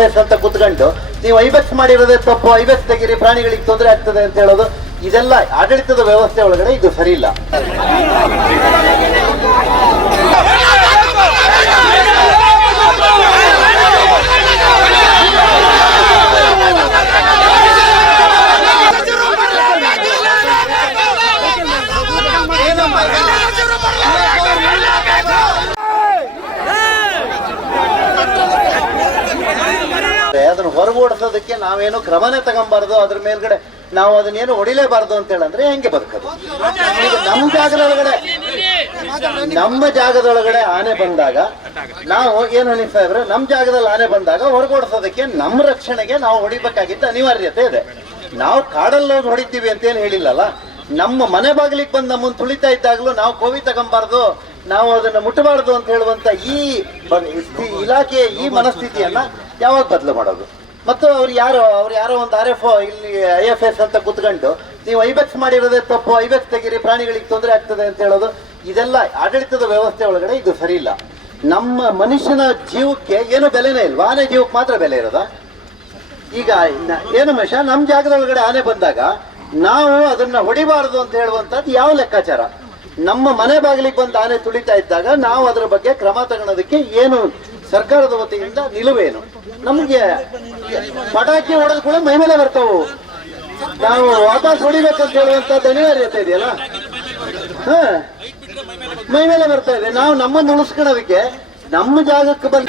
IFS ಅಂತ ಕುತ್ಕೊಂಡು ನೀವು ಐಬೆಕ್ಸ್ ಮಾಡಿರೋದೇ ತಪ್ಪು, ಐಬೆಕ್ಸ್ ತೆಗೀರಿ, ಪ್ರಾಣಿಗಳಿಗೆ ತೊಂದರೆ ಆಗ್ತದೆ ಅಂತ ಹೇಳೋದು, ಇದೆಲ್ಲ ಆಡಳಿತದ ವ್ಯವಸ್ಥೆ ಒಳಗಡೆ ಇದು ಸರಿ ಇಲ್ಲ. ಅದನ್ನು ಹೊರಗೋಡಿಸೋದಕ್ಕೆ ನಾವೇನು ಕ್ರಮನೇ ತಗೊಂಬಾರ್ದು, ಅದ್ರ ಮೇಲ್ಗಡೆ ನಾವು ಅದನ್ನೇನು ಹೊಡಿಲೇಬಾರ್ದು ಅಂತ ಹೇಳಂದ್ರೆ ಹೆಂಗೆ ಬದುಕೋದು? ಈಗ ನಮ್ಮ ಜಾಗದೊಳಗಡೆ ಆನೆ ಬಂದಾಗ ನಾವು ಏನು ಹೇಳಿ ಸಾಹೇಬ್ರೆ, ನಮ್ಮ ಜಾಗದಲ್ಲಿ ಆನೆ ಬಂದಾಗ ಹೊರಗೋಡಿಸೋದಕ್ಕೆ ನಮ್ಮ ರಕ್ಷಣೆಗೆ ನಾವು ಹೊಡಿಬೇಕಾಗಿದ್ದ ಅನಿವಾರ್ಯತೆ ಇದೆ. ನಾವು ಕಾಡಲ್ಲಿ ಹೊಡಿತೀವಿ ಅಂತ ಏನು ಹೇಳಿಲ್ಲಲ್ಲ. ನಮ್ಮ ಮನೆ ಬಾಗಿಲಿಗೆ ಬಂದು ನಮ್ಮನ್ನು ತುಳಿತಾ ಇದ್ದಾಗಲೂ ನಾವು ಕೋವಿ ತಗೊಂಬಾರ್ದು, ನಾವು ಅದನ್ನ ಮುಟ್ಟಬಾರ್ದು ಅಂತ ಹೇಳುವಂತ ಈ ಇಲಾಖೆಯ ಈ ಮನಸ್ಥಿತಿಯನ್ನ ಯಾವಾಗ ಬದಲು ಮಾಡೋದು? ಮತ್ತು ಅವ್ರು ಯಾರೋ ಒಂದು RFO ಇಲ್ಲಿ IFS ಅಂತ ಕುತ್ಕೊಂಡು ನೀವು ಐಬೆಕ್ಸ್ ಮಾಡಿರೋದೇ ತಪ್ಪು, ಐಬೆಕ್ಸ್ ತೆಗೀರಿ, ಪ್ರಾಣಿಗಳಿಗೆ ತೊಂದರೆ ಆಗ್ತದೆ ಅಂತ ಹೇಳೋದು, ಇದೆಲ್ಲ ಆಡಳಿತದ ವ್ಯವಸ್ಥೆ ಒಳಗಡೆ ಇದು ಸರಿ ಇಲ್ಲ. ನಮ್ಮ ಮನುಷ್ಯನ ಜೀವಕ್ಕೆ ಏನು ಬೆಲೆನೇ ಇಲ್ವಾ? ಆನೆ ಜೀವಕ್ಕೆ ಮಾತ್ರ ಬೆಲೆ ಇರೋದಾ? ಈಗ ಏನು ಮನುಷ್ಯ ನಮ್ಮ ಜಾಗದೊಳಗಡೆ ಆನೆ ಬಂದಾಗ ನಾವು ಅದನ್ನ ಹೊಡಿಬಾರದು ಅಂತ ಹೇಳುವಂತದ್ದು ಯಾವ ಲೆಕ್ಕಾಚಾರ? ನಮ್ಮ ಮನೆ ಬಾಗಿಲಿಗೆ ಬಂದು ಆನೆ ತುಳಿತಾ ಇದ್ದಾಗ ನಾವು ಅದರ ಬಗ್ಗೆ ಕ್ರಮ ತಗೊಳೋದಕ್ಕೆ ಏನು ಸರ್ಕಾರದ ವತಿಯಿಂದ ನಿಲುವೇನು? ನಮ್ಗೆ ಪಟಾಕಿ ಹೊಡೆದು ಕೂಡ ಮೈ ಮೇಲೆ ಬರ್ತಾವು, ನಾವು ವಾಪಸ್ ಹೊಡಿಬೇಕಂತ ಹೇಳುವಂತದ್ದು ಅನಿವಾರ್ಯತೆ ಇದೆಯಲ್ಲ. ಮೈ ಮೇಲೆ ಬರ್ತಾ ಇದೆ. ನಾವು ನಮ್ಮನ್ನು ಉಳಿಸ್ಕೊಳ್ಳೋದಕ್ಕೆ ನಮ್ಮ ಜಾಗಕ್ಕೆ ಬಂದ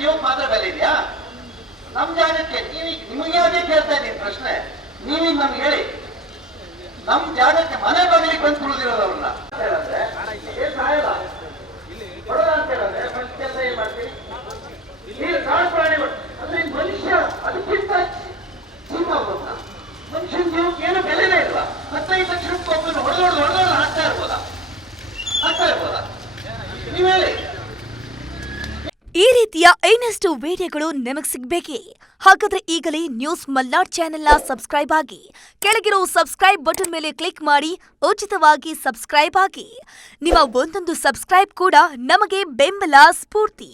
ಜೀವಕ್ಕೆ ಮಾತ್ರ ಬೆಲೆ ಇದೆಯಾ? ನಮ್ ಜಾಗಕ್ಕೆ ನಿಮಗೆ ಯಾವ್ದೇ ಕೇಳ್ತಾ ಇದ್ದೀನಿ ಪ್ರಶ್ನೆ. ನೀವೀಗ ನಮ್ಗೆ ಹೇಳಿ, ನಮ್ ಜಾಗಕ್ಕೆ ಮನೆ ಬಾಗಿಲಿಗೆ ಬಂದು ತುಳಿದಿರೋದವ್ರನ್ನ ಏನ್ ಸಾಯಲ್ಲ ಬಡದ ಅಂತ ಹೇಳಿದ್ರೆ ಫಸ್ಟ್ ಕೆಲಸ ಏನ್ ಮಾಡ್ತೀವಿ? ನೀರು ಕಾಡು ಪ್ರಾಣಿಗಳು ಅಂದ್ರೆ ಮನುಷ್ಯ ಅದಕ್ಕಿಂತ ಮನುಷ್ಯನ ಜೀವಕ್ಕೆ ಏನು ಬೆಲೆನೇ ಇಲ್ಲ. 15 ಲಕ್ಷ ರೂಪಾಯಿ ಹೊಡೆದೋಡು ಹಾಕ್ತಾ ಇರ್ಬೋದಾ? ನೀವ್ ಹೇಳಿ. ಈ ರೀತಿಯ ಇನ್ನಷ್ಟು ವಿಡಿಯೋಗಳು ನಿಮಗೆ ಸಿಗಬೇಕೇ? ಹಾಗಾದ್ರೆ ಈಗಲೇ ನ್ಯೂಸ್ ಮಲ್ನಾಡ್ ಚಾನೆಲ್ನ ಸಬ್ಸ್ಕ್ರೈಬ್ ಆಗಿ, ಕೆಳಗಿರೋ ಸಬ್ಸ್ಕ್ರೈಬ್ ಬಟನ್ ಮೇಲೆ ಕ್ಲಿಕ್ ಮಾಡಿ ಉಚಿತವಾಗಿ ಸಬ್ಸ್ಕ್ರೈಬ್ ಆಗಿ. ನಿಮ್ಮ ಒಂದೊಂದು ಸಬ್ಸ್ಕ್ರೈಬ್ ಕೂಡ ನಮಗೆ ಬೆಂಬಲ, ಸ್ಫೂರ್ತಿ.